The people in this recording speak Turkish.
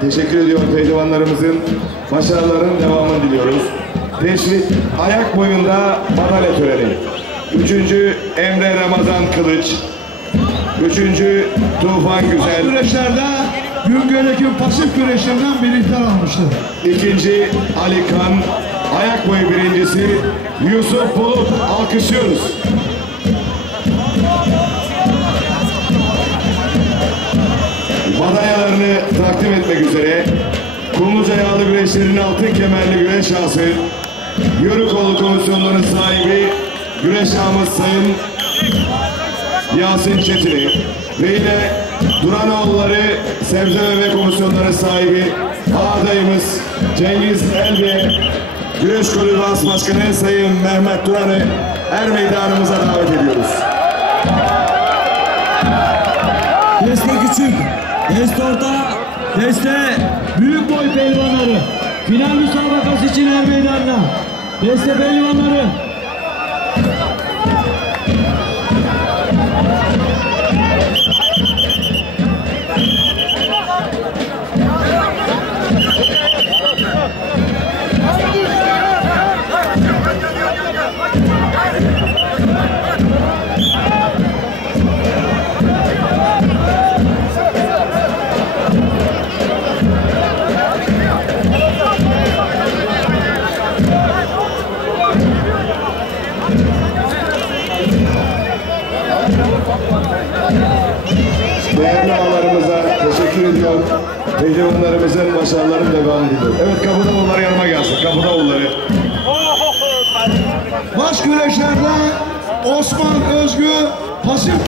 teşekkür ediyor pehlivanlarımızın başarılarının devamını diliyoruz. Teşvik ayak boyunda madalya töreni. Üçüncü Emre Ramazan Kılıç. Üçüncü Tufan Güzel. Güreşlerde Güngörek'in pasif güreşlerinden bir ihtar almıştır. İkinci Ali Kan. Ayak boyu birincisi Yusuf Bulut. Alkışlıyoruz. Madalyalarını takdim etmek üzere Kumluca Yağlı Güreşlerinin altın kemerli güreş şahsı Yörükoğlu Komisyonları'nın sahibi güreş ağamız Sayın Yasin Çetin'i ve yine Duranoğulları Sebze ve Komisyonları sahibi ağadayımız Cengiz Elbe Güreş Kulübü As Başkanı Sayın Mehmet Duran'ı er meydanımıza davet ediyoruz. Deste küçük, deste orta, deste büyük boy pehlivanları. Final müsabakası için er meydanına. Deste pehlivanları. Pehlivanlarımızın başarılarının devamını diliyor. Evet Kapıdavulları yanıma gelsin. Kapıdavulları. Baş güreşlerde Osman Özgü pasif